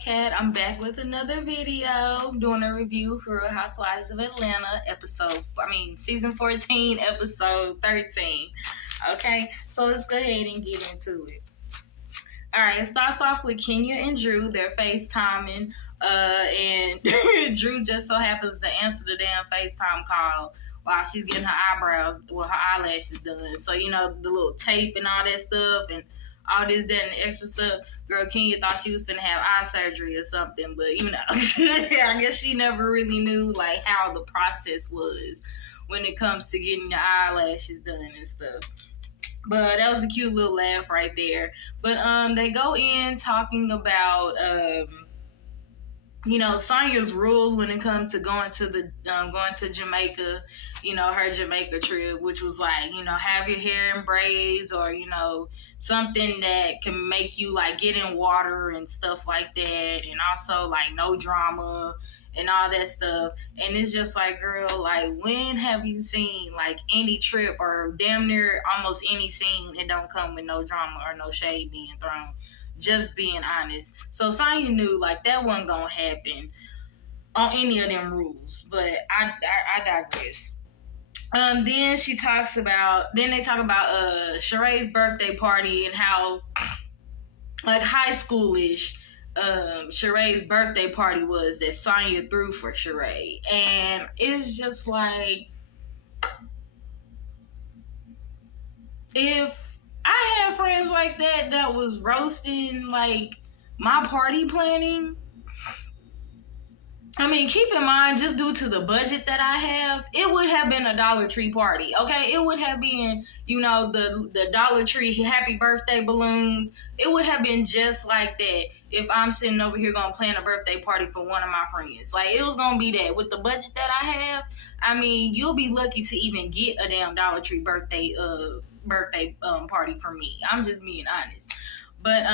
Cat. I'm back with another video. Doing a review for Real Housewives of Atlanta season 14, episode 13. Okay, so let's go ahead and get into it. Alright, it starts off with Kenya and Drew. They're FaceTiming, and Drew just so happens to answer the damn FaceTime call while she's getting her eyelashes done. So, the little tape and all that stuff, and all this, that, and the extra stuff. Girl, Kenya thought she was gonna have eye surgery or something, but I guess she never really knew like how the process was when it comes to getting your eyelashes done and stuff. But that was a cute little laugh right there. But they go in talking about Sonya's rules when it comes to going to Jamaica, her Jamaica trip, which was like, have your hair in braids or, something that can make you like get in water and stuff like that. And also like no drama and all that stuff. And it's just like, girl, like when have you seen like any trip or damn near almost any scene that don't come with no drama or no shade being thrown? Just being honest. So Sonya knew like that wasn't gonna happen on any of them rules. But I digress. Then they talk about Sheree's birthday party and how like high schoolish Sheree's birthday party was that Sonya threw for Sheree. And it's just like, if I had friends like that was roasting like my party planning. I mean, keep in mind, just due to the budget that I have, it would have been a Dollar Tree party, okay? It would have been, the Dollar Tree happy birthday balloons. It would have been just like that if I'm sitting over here gonna plan a birthday party for one of my friends. Like, it was gonna be that. With the budget that I have, I mean, you'll be lucky to even get a damn Dollar Tree birthday party for me. I'm just being honest. But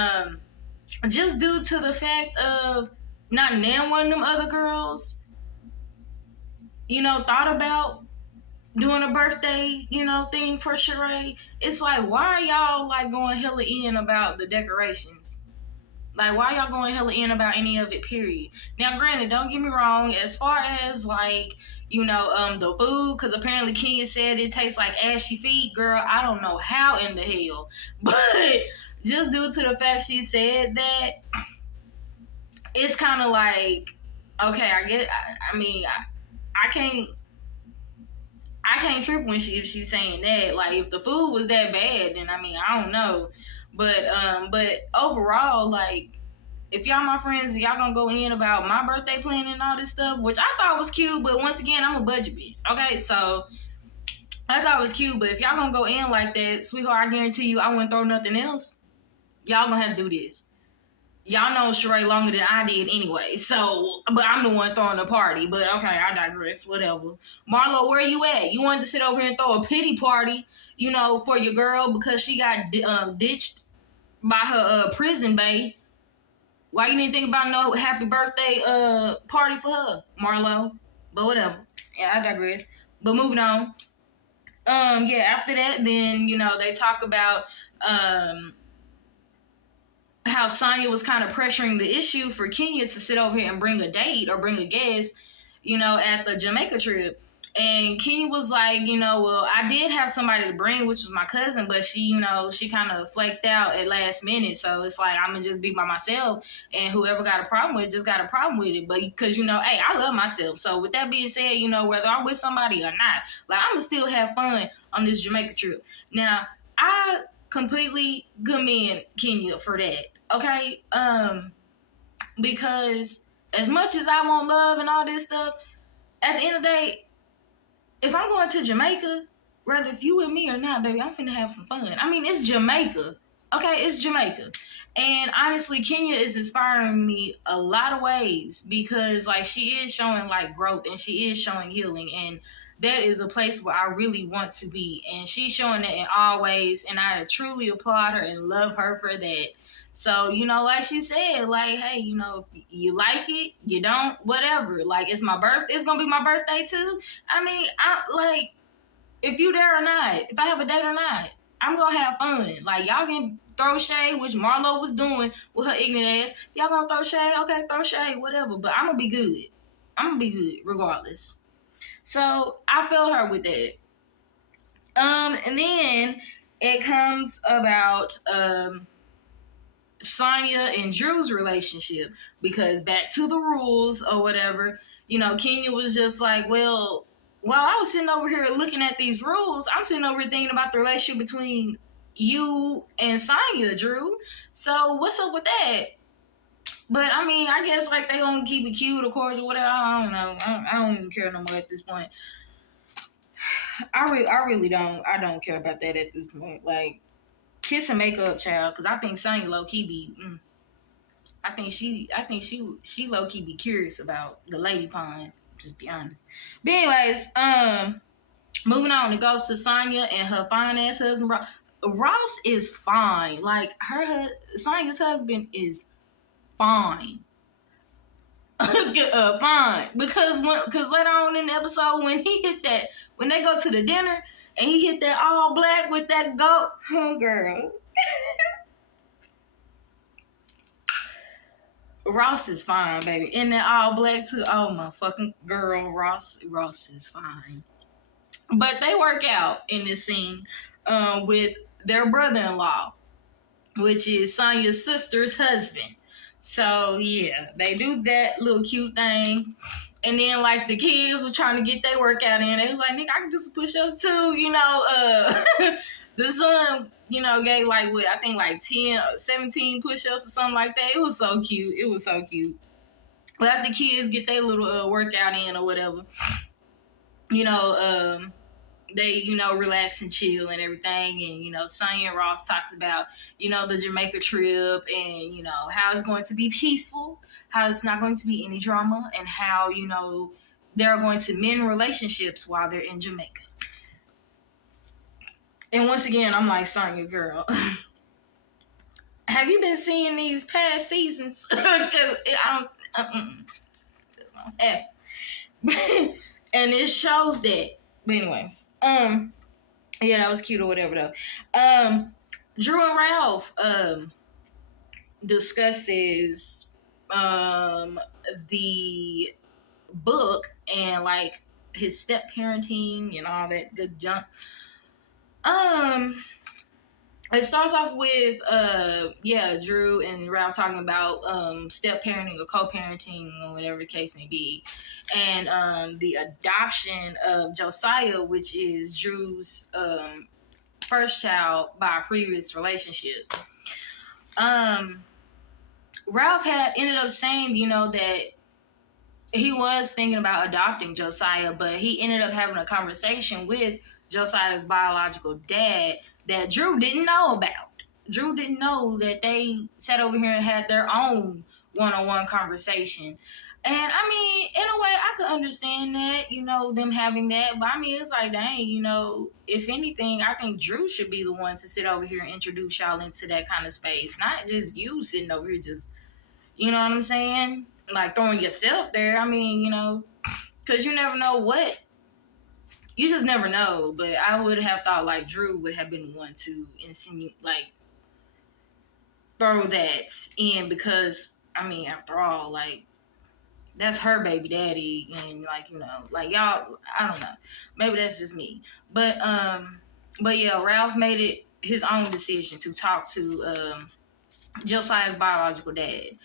just due to the fact of not naming one of them other girls, thought about doing a birthday, thing for Sheree. It's like, why are y'all like going hella in about the decorations? Like, why y'all going hella in about any of it, period? Now, granted, don't get me wrong, as far as like, the food, because apparently Kenya said it tastes like ashy feet. Girl, I don't know how in the hell, but just due to the fact she said that, it's kind of like, okay, I get. I can't trip when she's saying that. Like, if the food was that bad, then I don't know. But overall, like, if y'all my friends, y'all gonna go in about my birthday planning and all this stuff, which I thought was cute. But once again, I'm a budget bitch. Okay, so I thought it was cute. But if y'all gonna go in like that, sweetheart, I guarantee you, I wouldn't throw nothing else. Y'all gonna have to do this. Y'all know Sheree longer than I did anyway, so, but I'm the one throwing the party. But okay, I digress, whatever. Marlo, where you at? You wanted to sit over here and throw a pity party, for your girl because she got ditched by her prison bae. Why you didn't think about no happy birthday party for her, Marlo? But whatever. Yeah, I digress. But moving on. After that, then, they talk about how Sonya was kind of pressuring the issue for Kenya to sit over here and bring a date or bring a guest, at the Jamaica trip. And Kenya was like, well, I did have somebody to bring, which was my cousin, but she, she kind of flaked out at last minute. So it's like, I'm going to just be by myself, and whoever got a problem with it just got a problem with it. But because, hey, I love myself. So with that being said, whether I'm with somebody or not, like, I'm going to still have fun on this Jamaica trip. Now, I completely commend Kenya for that. Okay, because as much as I want love and all this stuff, at the end of the day, if I'm going to Jamaica, whether if you with me or not, baby, I'm finna have some fun. It's Jamaica. Okay, it's Jamaica. And honestly, Kenya is inspiring me a lot of ways because, like, she is showing, like, growth and she is showing healing. And that is a place where I really want to be. And she's showing that in all ways. And I truly applaud her and love her for that. So, like she said, like, hey, you like it, you don't, whatever. Like, it's my birthday. It's going to be my birthday, too. If you there or not, if I have a date or not, I'm going to have fun. Like, y'all can throw shade, which Marlo was doing with her ignorant ass. Y'all gonna throw shade? Okay, throw shade, whatever. But I'm gonna be good. I'm gonna be good regardless. So I felt her with that. And then it comes about Sonya and Drew's relationship, because back to the rules or whatever, Kenya was just like, well, while I was sitting over here looking at these rules, I'm sitting over here thinking about the relationship between you and Sonya, Drew. So what's up with that? But I mean, I guess like they gonna keep it cute, of course, or whatever. I don't know. I don't even care no more at this point. I really don't. I don't care about that at this point. Like, kiss and make up, child, because I think Sonya low key be. I think she low key be curious about the lady pond. Just be honest. But anyways, moving on, it goes to Sonya and her fine ass husband. Ross is fine. Like Sonya's husband is fine. Fine, because later on in the episode when they go to the dinner and he hit that all black with that goat, oh girl. Ross is fine, baby. In that all black too. Oh my fucking girl, Ross is fine. But they work out in this scene with their brother-in-law, which is Sonya's sister's husband. So yeah, they do that little cute thing. And then like the kids were trying to get their workout in. They was like, nigga, I can do some push-ups too, the son, gave like what I think like 10, 17 push-ups or something like that. It was so cute. But after the kids get their little workout in or whatever, they, relax and chill and everything. And, Sonya and Ross talks about, the Jamaica trip and, how it's going to be peaceful, how it's not going to be any drama, and how, they're going to mend relationships while they're in Jamaica. And once again, I'm like, Sonya, girl, have you been seeing these past seasons? Because I don't, and it shows that. But anyways, yeah, that was cute or whatever though. Drew and Ralph discusses the book and like his step parenting and all that good junk. It starts off with Drew and Ralph talking about step parenting or co-parenting or whatever the case may be, and the adoption of Josiah, which is Drew's first child by a previous relationship. Ralph had ended up saying, that he was thinking about adopting Josiah, but he ended up having a conversation with Josiah's biological dad that Drew didn't know about. Drew didn't know that they sat over here and had their own one-on-one conversation. And I mean, in a way, I could understand that, them having that. But I mean, it's like, dang, if anything, I think Drew should be the one to sit over here and introduce y'all into that kind of space. Not just you sitting over here just, you know what I'm saying? Like throwing yourself there. I mean, because you never know what. You just never know. But I would have thought like Drew would have been the one to insinuate, like, throw that in, because, I mean, after all, like, that's her baby daddy, and like y'all, I don't know. Maybe that's just me. But yeah, Ralph made it his own decision to talk to Josiah's biological dad.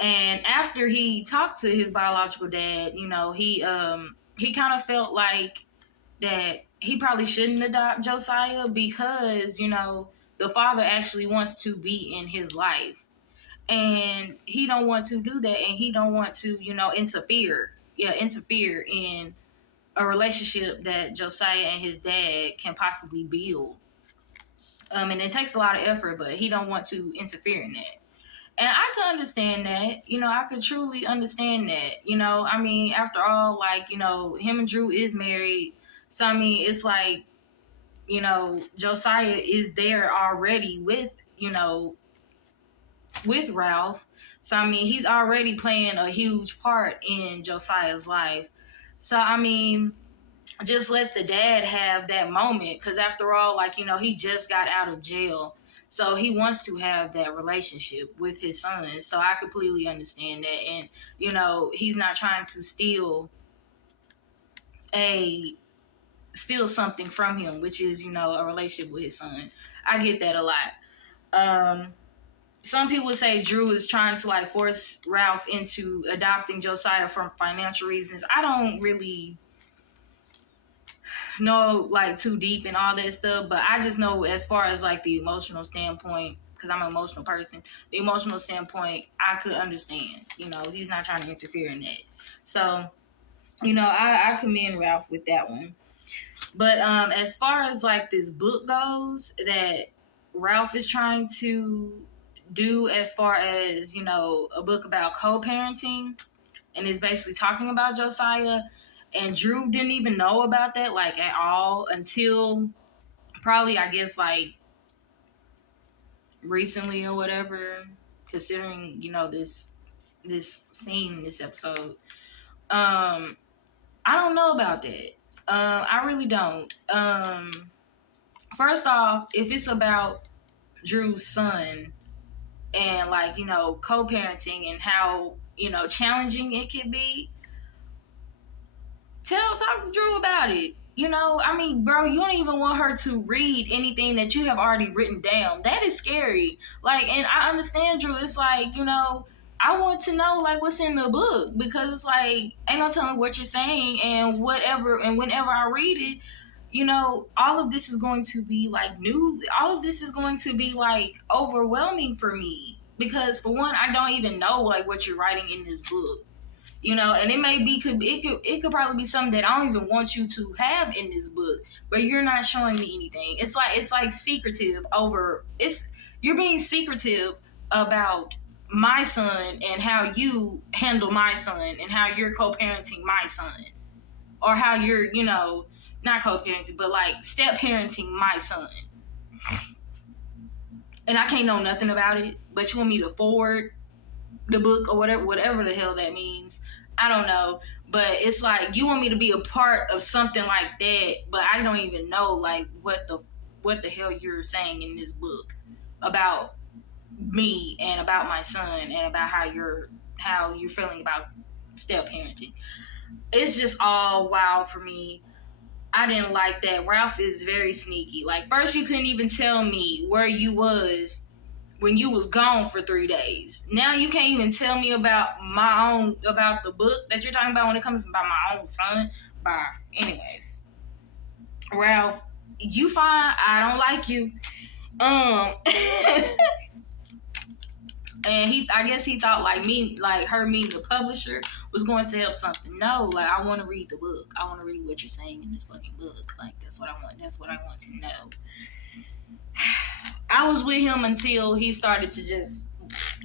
And after he talked to his biological dad, he kind of felt like that he probably shouldn't adopt Josiah because, the father actually wants to be in his life. And he don't want to do that, and he don't want to, interfere in a relationship that Josiah and his dad can possibly build. And it takes a lot of effort, but he don't want to interfere in that. And I could understand that, I could truly understand that, I mean, after all, like, him and Drew is married. So, I mean, it's like, Josiah is there already with Ralph. So, I mean, he's already playing a huge part in Josiah's life. So, I mean, just let the dad have that moment. Because after all, like, he just got out of jail. So he wants to have that relationship with his son. So I completely understand that. And, he's not trying to a steal something from him, which is, a relationship with his son. I get that a lot. Some people say Drew is trying to like force Ralph into adopting Josiah for financial reasons. I don't really know like too deep and all that stuff, but I just know as far as like the emotional standpoint, because I'm an emotional person, the emotional standpoint, I could understand. He's not trying to interfere in that. So, I commend Ralph with that one. But as far as like this book goes that Ralph is trying to do as far as, a book about co-parenting, and is basically talking about Josiah, and Drew didn't even know about that like at all until probably, I guess, like recently or whatever, considering, this scene in this episode. I don't know about that. I really don't. First off, if it's about Drew's son and like, co-parenting and how, challenging it can be, talk to Drew about it. Bro, you don't even want her to read anything that you have already written down. That is scary. Like, and I understand, Drew. It's like, I want to know like what's in the book, because it's like ain't no telling what you're saying and whatever. And whenever I read it, all of this is going to be like new. All of this is going to be like overwhelming for me, because for one, I don't even know like what you're writing in this book. And it may be it could probably be something that I don't even want you to have in this book, but you're not showing me anything. It's like secretive over. You're being secretive about my son and how you handle my son and how you're co-parenting my son, or how you're not co-parenting but like step parenting my son. And I can't know nothing about it, but you want me to forward the book or whatever the hell that means. I don't know. But it's like you want me to be a part of something like that, but I don't even know like what the hell you're saying in this book about me and about my son and about how you're feeling about step parenting. It's just all wild for me. I didn't like that. Ralph is very sneaky. Like, first you couldn't even tell me where you was when you was gone for 3 days. Now you can't even tell me about the book that you're talking about when it comes about my own son. Anyways, Ralph, you fine. I don't like you. And I guess he thought like her meeting the publisher was going to help something. No, like I want to read the book. I want to read what you're saying in this fucking book. Like that's what I want. That's what I want to know. I was with him until he started to just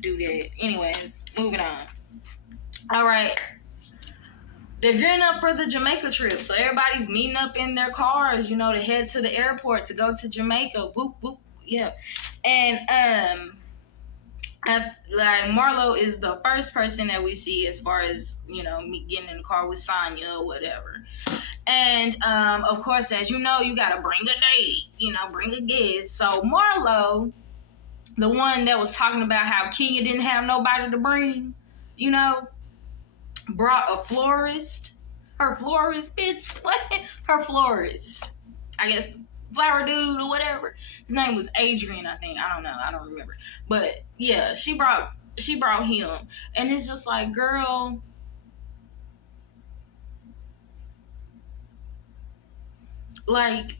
do that. Anyways, moving on. All right. They're gearing up for the Jamaica trip. So everybody's meeting up in their cars, to head to the airport to go to Jamaica. Whoop, whoop. Yeah. And, like Marlo is the first person that we see as far as, me getting in the car with Sonya or whatever. And, of course, as you know, you got to bring a date, bring a guest. So Marlo, the one that was talking about how Kenya didn't have nobody to bring, brought a florist. Her florist, bitch. What? Her florist. I guess flower dude or whatever. His name was Adrian, I think. I don't know. I don't remember. But, yeah, she brought him. And it's just like, girl, like,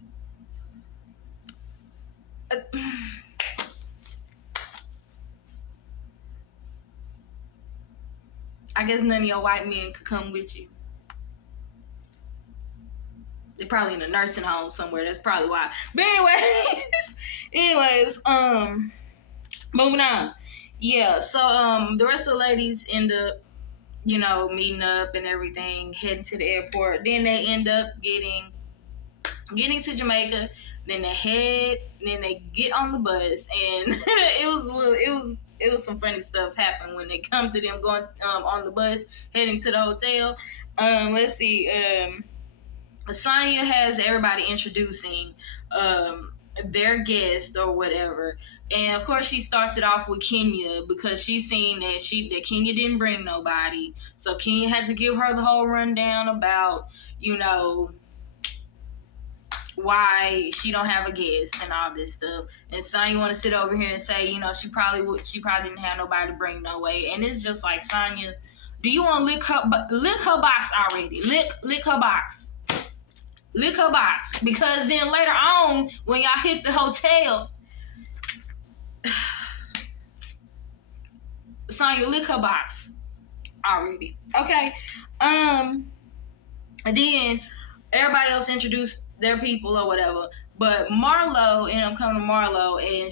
I guess none of your white men could come with you. They're probably in a nursing home somewhere. That's probably why. But anyways, moving on. Yeah, so the rest of the ladies end up, meeting up and everything, heading to the airport. Then they end up getting to Jamaica. Then they get on the bus, and it was some funny stuff happened when they come to them going on the bus heading to the hotel. Let's see. Sonya has everybody introducing their guest or whatever. And of course she starts it off with Kenya because she's seen that Kenya didn't bring nobody. So Kenya had to give her the whole rundown about, you know, why she don't have a guest and all this stuff. And Sonya want to sit over here and say, you know, she probably didn't have nobody to bring no way. And it's just like, Sonya, do you want to lick her box already? Lick her box. Lick her box. Because then later on, when y'all hit the hotel, Sonya, lick her box already. Okay. And then everybody else introduced their people or whatever. But Marlo ended up coming to Marlo, and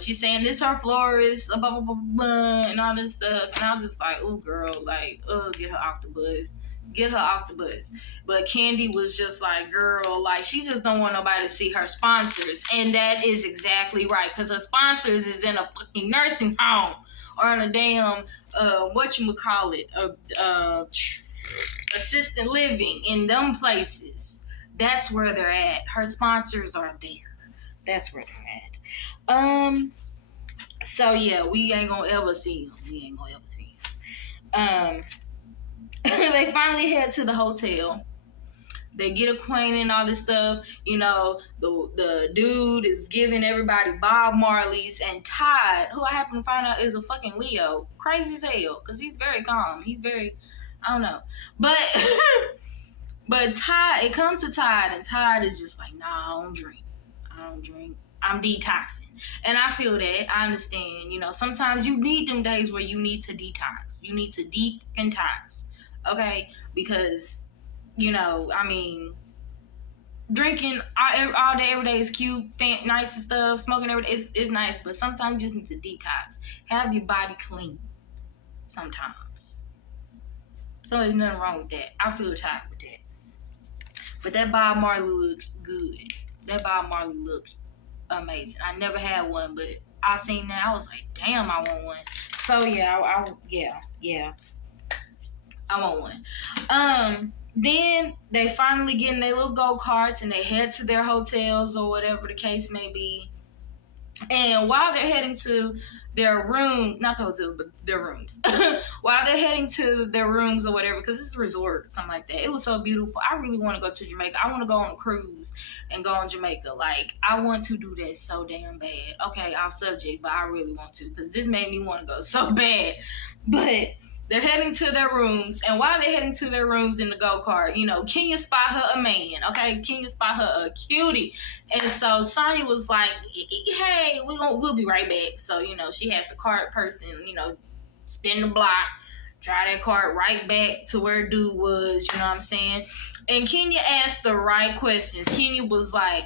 she's saying this her florist, blah, blah, blah, blah, and all this stuff. And I was just like, oh, girl, like, get her off the bus. Get her off the bus. But Candy was just like, girl, like, she just don't want nobody to see her sponsors. And that is exactly right, because her sponsors is in a fucking nursing home or in a damn, assisted living in them places. That's where they're at. Her sponsors are there. That's where they're at. So yeah, we ain't gonna ever see them. They finally head to the hotel. They get acquainted and all this stuff. You know, the dude is giving everybody Bob Marley's, and Todd, who I happen to find out is a fucking Leo. Crazy as hell, because he's very calm. He's very, I don't know. But but Todd, it comes to Todd, and Todd is just like, nah, I don't drink. I'm detoxing. And I feel that. I understand. You know, sometimes you need them days where you need to detox. You need to detox. Okay? Because, you know, I mean, drinking all day, every day is cute, nice and stuff. Smoking every day is nice. But sometimes you just need to detox. Have your body clean. Sometimes. So there's nothing wrong with that. I feel tired with that. But that Bob Marley looked good. That Bob Marley looked amazing. I never had one, but I seen that. I was like, damn, I want one. So yeah, I want one. Then they finally get in their little go-karts and they head to their hotels or whatever the case may be. And while they're heading to their room, not the hotels, but their rooms. While they're heading to their rooms or whatever, because it's a resort or something like that. It was so beautiful. I really want to go to Jamaica. I want to go on a cruise and go on Jamaica. Like, I want to do that so damn bad. Okay, off subject, but I really want to, because this made me want to go so bad. But they're heading to their rooms, and while they're heading to their rooms in the go-kart, you know, Kenya spot her a man, okay? Kenya spot her a cutie. And so Sonya was like, hey, we'll be right back. So, you know, she had the cart person, you know, spin the block, drive that cart right back to where dude was, you know what I'm saying? And Kenya asked the right questions. Kenya was like,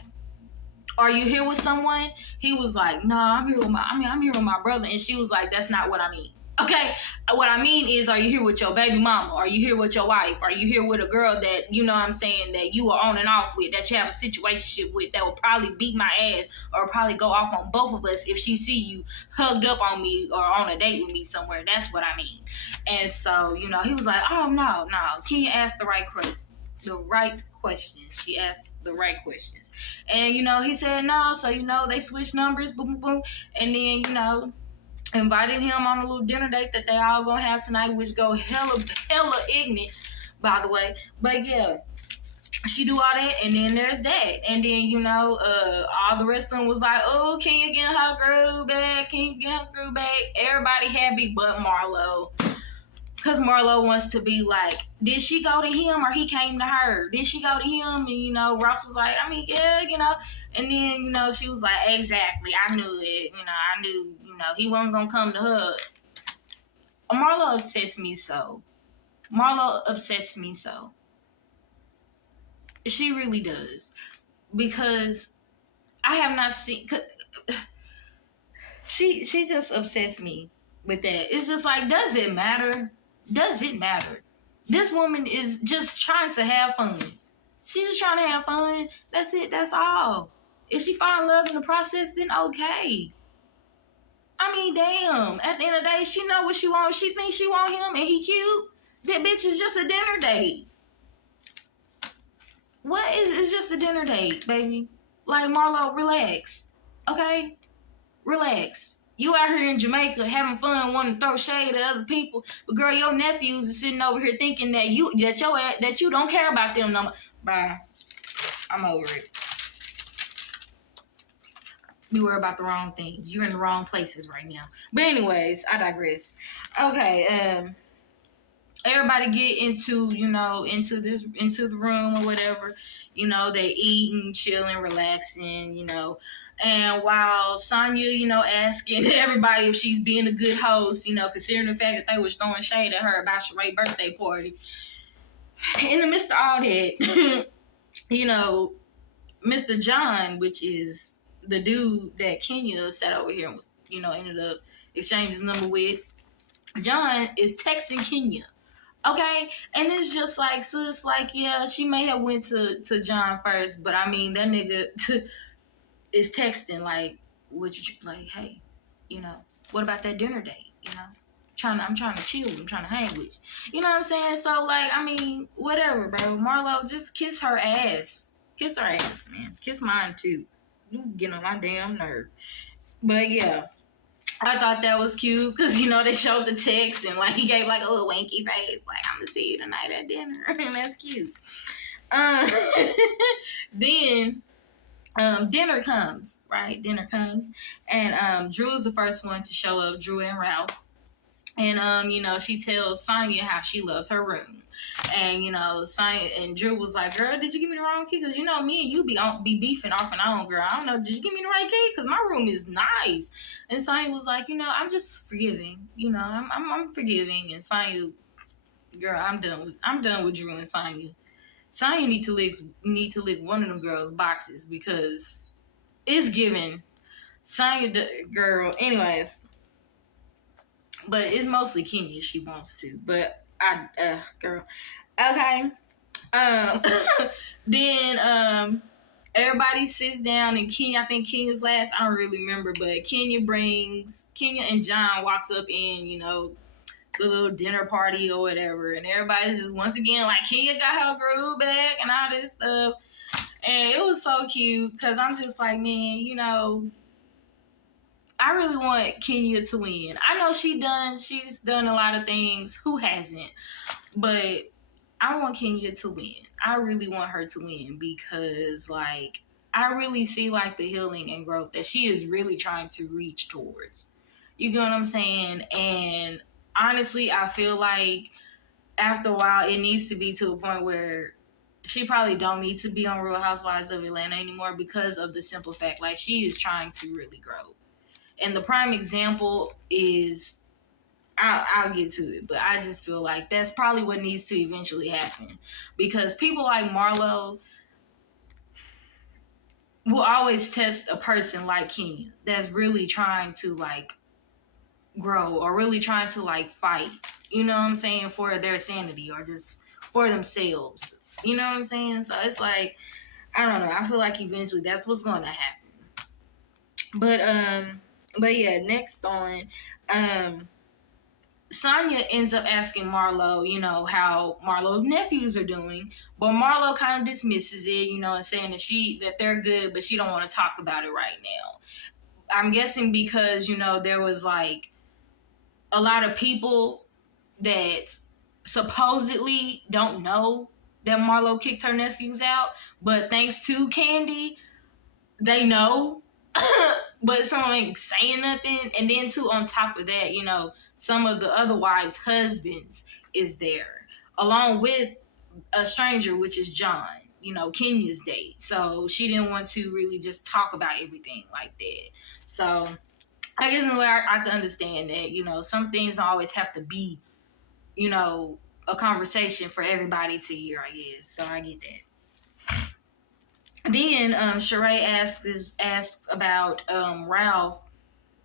are you here with someone? He was like, nah, I'm here with my brother. And she was like, that's not what I mean. Okay, what I mean is, are you here with your baby mama? Are you here with your wife? Are you here with a girl that, you know what I'm saying, that you are on and off with, that you have a situationship with, that will probably beat my ass or probably go off on both of us if she see you hugged up on me or on a date with me somewhere? That's what I mean. And so, you know, he was like, oh, no. Kenya asked the right questions. She asked the right questions. And, you know, he said no. So, you know, they switched numbers, boom, boom, boom. And then, you know, invited him on a little dinner date that they all gonna have tonight, which go hella ignorant, by the way. But yeah, she do all that, and then there's that. And then, you know, all the rest of them was like, oh, can you get her groove back? Everybody happy but Marlo. Because Marlo wants to be like, did she go to him or he came to her? Did she go to him? And, you know, Ross was like, I mean, yeah, you know. And then, you know, she was like, exactly, I knew it. You know, I knew, you know, he wasn't going to come to her. Marlo upsets me so. She really does. Because I have not seen... She just upsets me with that. It's just like, does it matter? Does it matter? This woman is just trying to have fun. She's just trying to have fun. That's it. That's all. If she fall in love in the process, then okay. I mean, damn. At the end of the day, she know what she wants. She thinks she want him and he cute. That bitch is just a dinner date. What is? It's just a dinner date, baby. Like, Marlo, relax. Okay? Relax. You out here in Jamaica having fun, wanting to throw shade at other people, but girl, your nephews is sitting over here thinking that you don't care about them no more. Bye. I'm over it. You worry about the wrong things. You're in the wrong places right now. But anyways, I digress. Okay, everybody get into the room or whatever. They eating, chilling, relaxing, and while Sonya, asking everybody if she's being a good host, considering the fact that they was throwing shade at her about Sheray's birthday party. In the midst of all that, Mr. John, which is the dude that Kenya sat over here and was, ended up exchanging his number with, John is texting Kenya. Okay, and it's just like, sis, like, yeah, she may have went to John first, but I mean, that nigga is texting, like, like, hey, what about that dinner date? I'm trying to chill, I'm trying to hang with you. You know what I'm saying? So, like, I mean, whatever, bro. Marlo, just kiss her ass. Kiss her ass, man. Kiss mine, too. You get on my damn nerve. But, yeah. I thought that was cute because, they showed the text and, like, he gave, like, a little winky face. Like, I'm going to see you tonight at dinner. And that's cute. Then, dinner comes, right? Dinner comes. And Drew's the first one to show up, Drew and Ralph. And, she tells Sonya how she loves her room. And, Sonya and Drew was like, girl, did you give me the wrong key? Because, me and you be beefing off and on, girl. I don't know. Did you give me the right key? Because my room is nice. And Sonya was like, I'm just forgiving. I'm forgiving. And Sonya, girl, I'm done with Drew and Sonya. Sonya need to lick one of them girls' boxes because it's giving. Sonya, girl, anyways. But it's mostly Kenya she wants to. But girl. Okay. Then everybody sits down and Kenya, I think Kenya's last, I don't really remember, but Kenya and John walks up in, the little dinner party or whatever. And everybody's just once again like, Kenya got her groove back and all this stuff. And it was so cute because I'm just like, man, I really want Kenya to win. I know she's done a lot of things. Who hasn't? But I want Kenya to win. I really want her to win because, like, I really see, like, the healing and growth that she is really trying to reach towards. You get what I'm saying? And honestly, I feel like after a while, it needs to be to a point where she probably don't need to be on Real Housewives of Atlanta anymore because of the simple fact, like, she is trying to really grow. And the prime example is, I'll get to it, but I just feel like that's probably what needs to eventually happen. Because people like Marlo will always test a person like Kenya that's really trying to, like, grow or really trying to, like, fight, you know what I'm saying, for their sanity or just for themselves. You know what I'm saying? So it's like, I don't know. I feel like eventually that's what's going to happen. But yeah, next on, Sonya ends up asking Marlo, how Marlo's nephews are doing, but Marlo kind of dismisses it, and saying that they're good, but she don't want to talk about it right now. I'm guessing because, there was like a lot of people that supposedly don't know that Marlo kicked her nephews out, but thanks to Candy, they know. But someone ain't saying nothing. And then too, on top of that, some of the other wives' husbands is there, along with a stranger, which is John, Kenya's date. So she didn't want to really just talk about everything like that. So I guess in a way I can understand that, some things don't always have to be, a conversation for everybody to hear, I guess. So I get that. Then Sheree asked about Ralph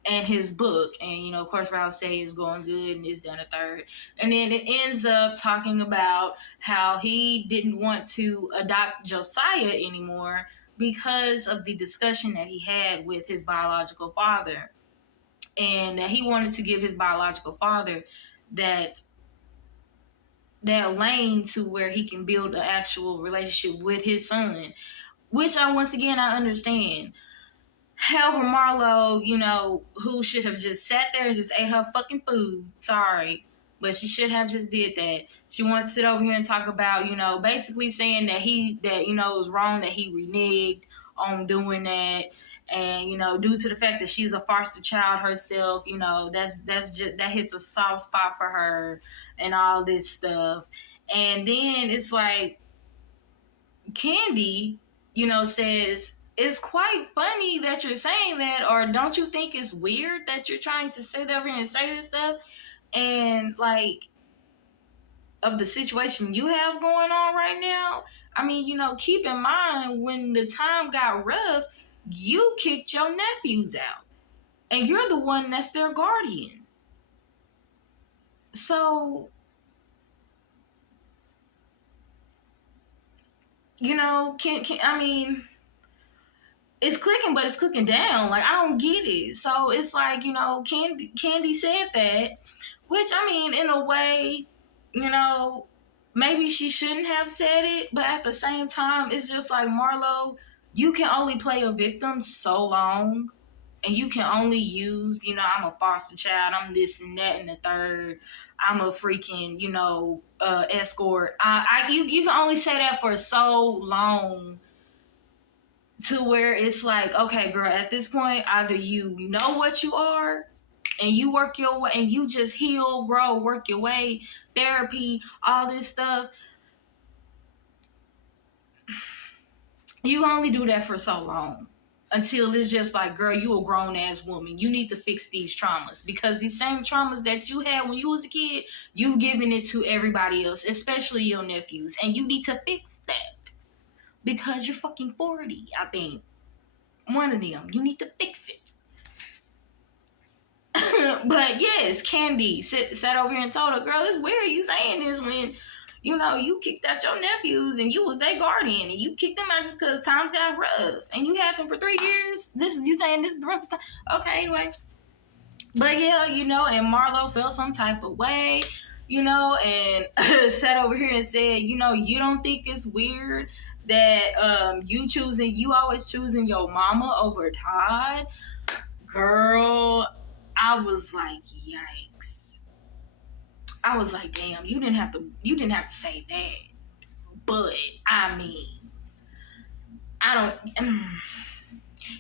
and his book. And, of course, Ralph says it's going good and it's done a third. And then it ends up talking about how he didn't want to adopt Josiah anymore because of the discussion that he had with his biological father. And that he wanted to give his biological father that lane to where he can build an actual relationship with his son. which once again, I understand. However, Marlo, who should have just sat there and just ate her fucking food. Sorry. But she should have just did that. She wants to sit over here and talk about, basically saying that it was wrong that he reneged on doing that. And, due to the fact that she's a foster child herself, that's just, that hits a soft spot for her and all this stuff. And then it's like, Candy, says, it's quite funny that you're saying that, or don't you think it's weird that you're trying to sit over here and say this stuff? And, like, of the situation you have going on right now, I mean, keep in mind when the time got rough, you kicked your nephews out. And you're the one that's their guardian. So, I mean, it's clicking, but it's clicking down. Like, I don't get it. So it's like, Candy said that, which, I mean, in a way, maybe she shouldn't have said it, but at the same time, it's just like, Marlo, you can only play a victim so long, and you can only use, I'm a foster child, I'm this and that and the third, I'm a freaking, escort. You can only say that for so long, to where it's like, okay, girl, at this point, either you know what you are and you work your way and you just heal, grow, work your way, therapy, all this stuff. You only do that for so long until it's just like, girl, you a grown ass woman. You need to fix these traumas, because these same traumas that you had when you was a kid, you giving it to everybody else, especially your nephews. And you need to fix that. Because you're fucking 40, I think. One of them. You need to fix it. But yes, Candy sat over here and told her, girl, it's weird you saying this when, you kicked out your nephews and you was their guardian, and you kicked them out just because times got rough. And you had them for 3 years. You saying this is the roughest time. Okay, anyway. But yeah, and Marlo felt some type of way, and sat over here and said, you don't think it's weird that you always choosing your mama over Todd? Girl, I was like, yikes. I was like, damn, you didn't have to say that. But I mean,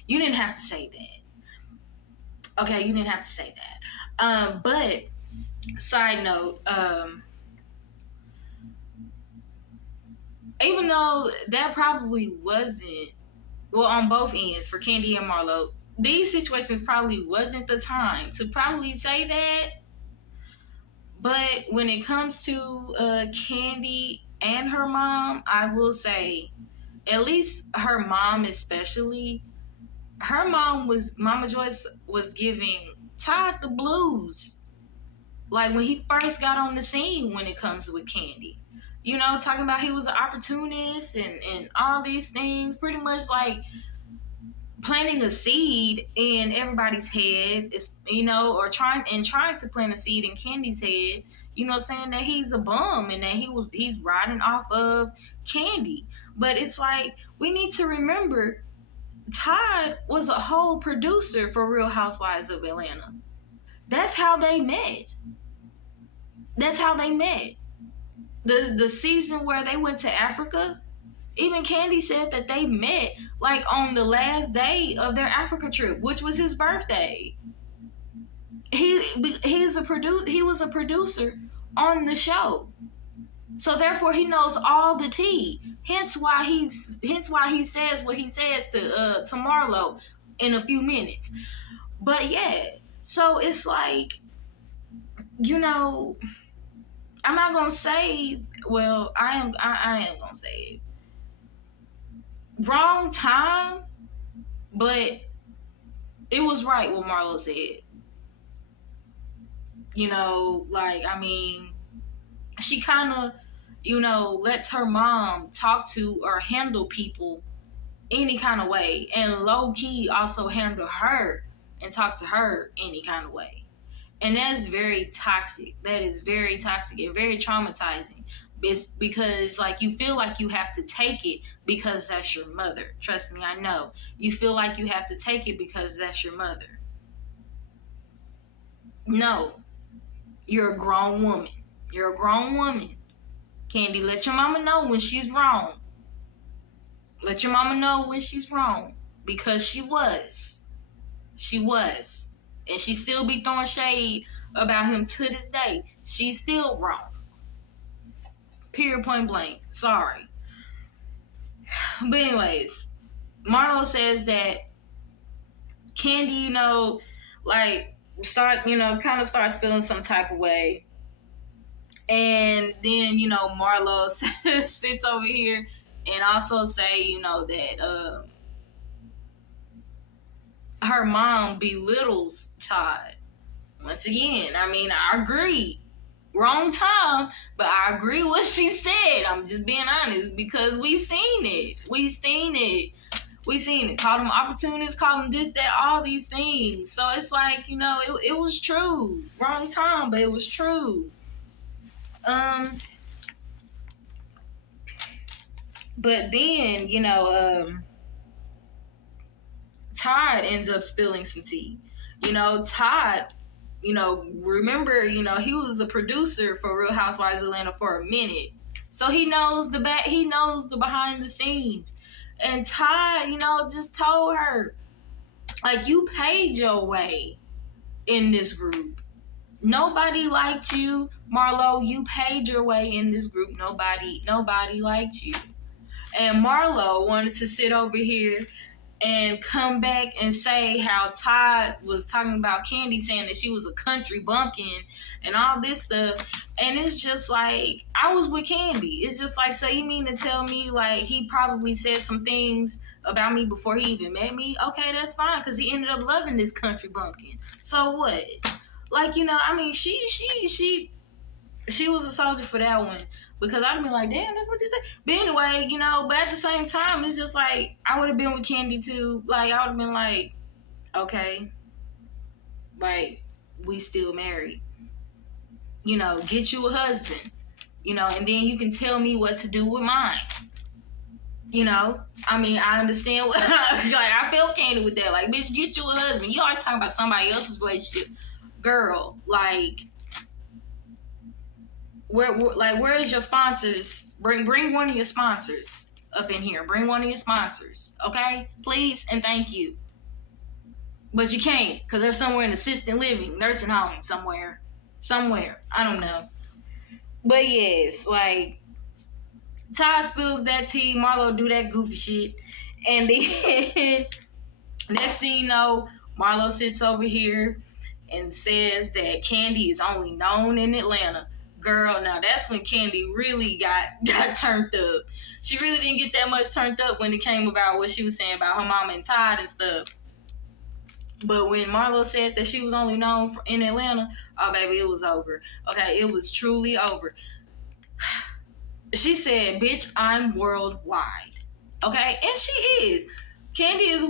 you didn't have to say that. Okay, you didn't have to say that. But side note, even though that probably wasn't, well, on both ends for Candy and Marlo, these situations probably wasn't the time to probably say that. But when it comes to Candy and her mom, I will say, at least her mom especially, Mama Joyce was giving Todd the blues. Like when he first got on the scene when it comes with Candy. Talking about he was an opportunist and all these things, pretty much like planting a seed in everybody's head, or trying to plant a seed in Candy's head, saying that he's a bum and that he's riding off of Candy. But it's like, we need to remember, Todd was a whole producer for Real Housewives of Atlanta. That's how they met. The season where they went to Africa, even Candy said that they met like on the last day of their Africa trip, which was his birthday. He was a producer on the show, so therefore he knows all the tea. Hence why he says what he says to Marlo in a few minutes. But yeah, so it's like, I'm not gonna say. Well, I am gonna say it. Wrong time, but it was right what Marlo said. I mean, she kind of, lets her mom talk to or handle people any kind of way, and low key also handle her and talk to her any kind of way. And that's very toxic. That is very toxic and very traumatizing. It's because, like, you feel like you have to take it because that's your mother. Trust me, I know. You feel like you have to take it because that's your mother. No. You're a grown woman. You're a grown woman. Candy, let your mama know when she's wrong. Let your mama know when she's wrong. Because she was. She was. And she still be throwing shade about him to this day. She's still wrong. Period, point blank. Sorry. But anyways, Marlo says that Candy, like, kind of starts feeling some type of way. And then, Marlo sits over here and also say, that her mom belittles Todd. Once again, I agree. Wrong time, but I agree what she said. I'm just being honest because we seen it. We seen it. Call them opportunists, call them this, that, all these things. So it's like, it was true. Wrong time, but it was true. But then, Todd ends up spilling some tea. Todd, remember, he was a producer for Real Housewives Atlanta for a minute. So he knows the behind the scenes. And Todd, just told her, like, you paid your way in this group. Nobody liked you, Marlo. You paid your way in this group. Nobody liked you. And Marlo wanted to sit over here and come back and say how Todd was talking about Candy, saying that she was a country bumpkin and all this stuff. And it's just like, I was with Candy. It's just like, so you mean to tell me, like, he probably said some things about me before he even met me? Okay, that's fine, because he ended up loving this country bumpkin. So what? Like, she was a soldier for that one. Because I'd be like, damn, that's what you said. But anyway, but at the same time, it's just like, I would have been with Candy too. Like, I would have been like, okay, like, we still married. Get you a husband. And then you can tell me what to do with mine. I understand what, I feel Candy with that. Like, bitch, get you a husband. You always talking about somebody else's relationship. Girl, like, where is your sponsors? Bring one of your sponsors up in here. Bring one of your sponsors, okay? Please and thank you. But you can't, because they're somewhere in assisted living, nursing home, somewhere. I don't know. But yes, like, Todd spills that tea, Marlo do that goofy shit, and then next thing you know, Marlo sits over here and says that Candy is only known in Atlanta. Girl, now that's when Candy really got turned up. She really didn't get that much turned up when it came about what she was saying about her mama and Todd and stuff. But when Marlo said that she was only known in Atlanta, oh, baby, it was over. Okay, it was truly over. She said, bitch, I'm worldwide. Okay, and she is. Candy is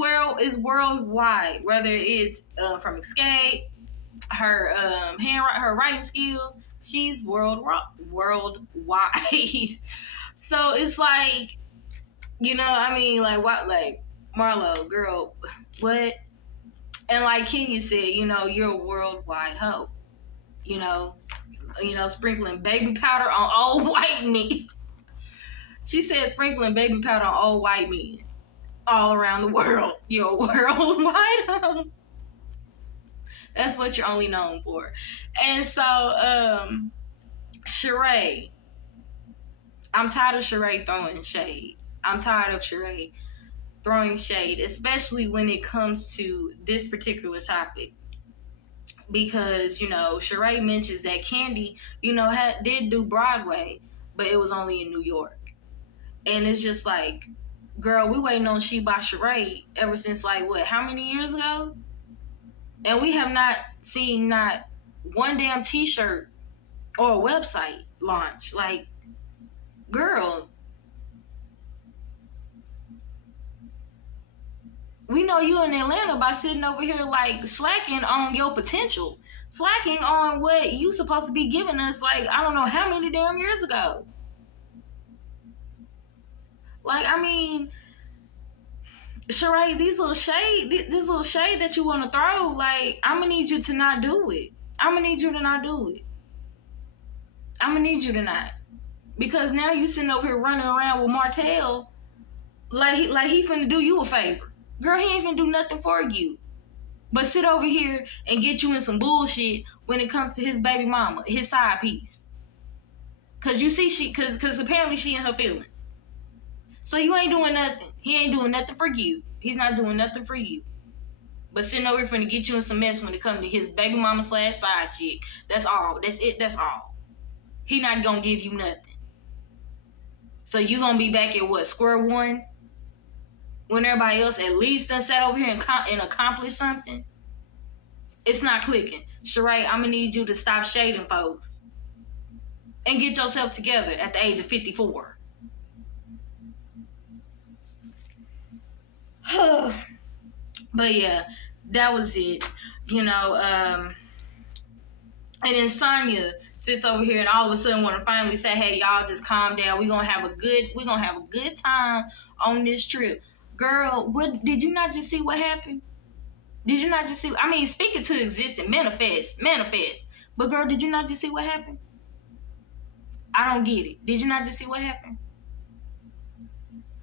worldwide, whether it's from Escape, her her writing skills. She's worldwide. So it's like, like, what, like, Marlo, girl, what? And like Kenya said, you're a worldwide hoe. Sprinkling baby powder on old white men. She said sprinkling baby powder on old white men all around the world. You're a worldwide hoe. That's what you're only known for. And so, Sheree. I'm tired of Sheree throwing shade. I'm tired of Sheree throwing shade, especially when it comes to this particular topic. Because, Sheree mentions that Candy, did do Broadway, but it was only in New York. And it's just like, girl, we waiting on She by Sheree ever since, like, what, how many years ago? And we have not seen not one damn t-shirt or a website launch. Like, girl, we know you in Atlanta by sitting over here, like, slacking on your potential. Slacking on what you supposed to be giving us, like, I don't know how many damn years ago. Like, I mean, Sheree, this little shade that you want to throw, like, I'm gonna need you to not do it. I'm gonna need you to not do it. I'm gonna need you to not, because now you sitting over here running around with Martell, like he finna do you a favor. Girl, he ain't finna do nothing for you, but sit over here and get you in some bullshit when it comes to his baby mama, his side piece. Cause you see, cause apparently she in her feelings. So you ain't doing nothing. He ain't doing nothing for you. He's not doing nothing for you. But sitting over here finna get you in some mess when it comes to his baby mama / side chick. That's all. That's it. That's all. He not gonna give you nothing. So you gonna be back at what, square one? When everybody else at least done sat over here and accomplished something? It's not clicking. Sheree, I'm gonna need you to stop shading folks and get yourself together at the age of 54. But yeah, that was it. You know, and then Sonya sits over here and all of a sudden want to finally say, hey, y'all just calm down. We're gonna have a good time on this trip. Girl, what did you not just see what happened? Did you not just see? I mean, speaking to existence, manifest. But girl, did you not just see what happened? I don't get it. Did you not just see what happened?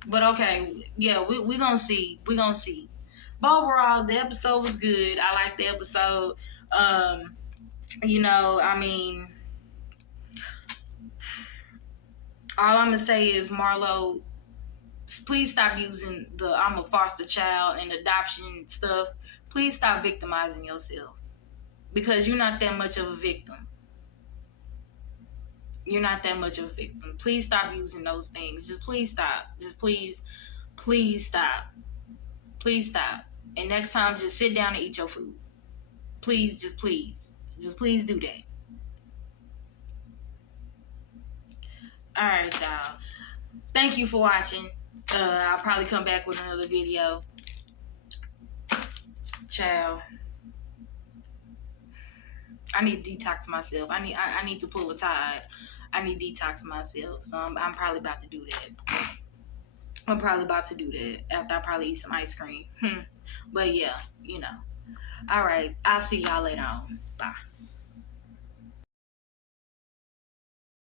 But okay, yeah, we gonna see. We gonna see. But overall, the episode was good. I liked the episode. You know, I mean, all I'm gonna say is, Marlo, please stop using the I'm a foster child and adoption stuff. Please stop victimizing yourself, because you're not that much of a victim. You're not that much of a victim. Please stop using those things. Just please stop. Just please stop. Please stop. And next time, just sit down and eat your food. Please, just please do that. All right, y'all. Thank you for watching. I'll probably come back with another video. Ciao. I need to detox myself. I need to pull a Tide. I need to detox myself. So I'm probably about to do that. I'm probably about to do that after I probably eat some ice cream. But yeah, you know. All right. I'll see y'all later on. Bye.